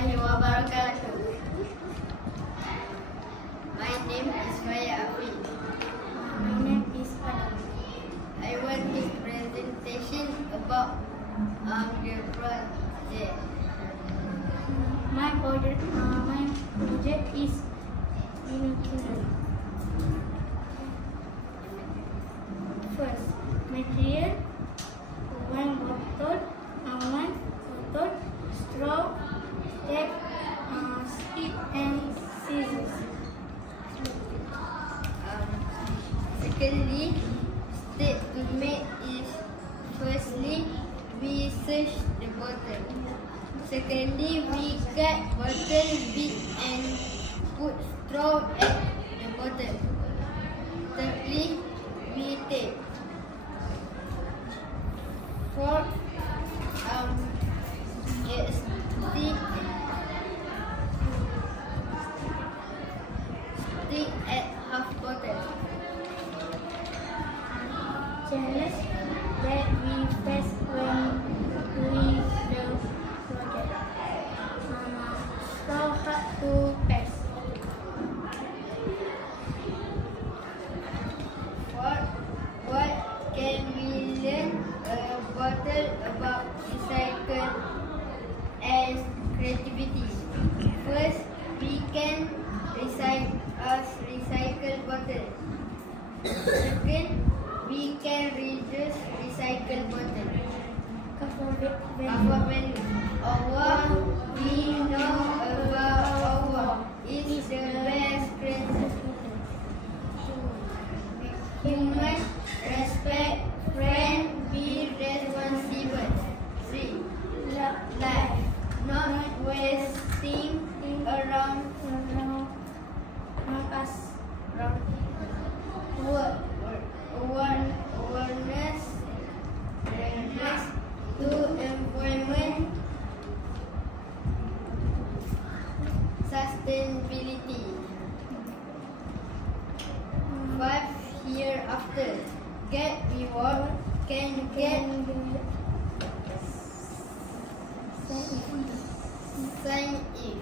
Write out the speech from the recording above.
warahmatullahi wabarakatuh. My name is Maya Afi. My name is Adam. I want this presentation about the project. My project is inoculant. First, material: one bottle, one bottle, straw, tape, stick, and scissors. Secondly, step to make is firstly we search the bottle. Secondly, we cut bottle bit and put straw at the bottom. Thirdly, we tape. Fourth, stick at half bottle. Challenge that we face when doing the project. So hard to pass. What can we learn about recycle and creativity? First, we can recycle bottle. Second, we can reduce recycle bottle. Cover Our value. Our we know about our is the best friend. Human respect, friend, be responsible. 3. Life, not wasting around us. Awareness to environment, sustainability. 5 years after, get reward can get sign if.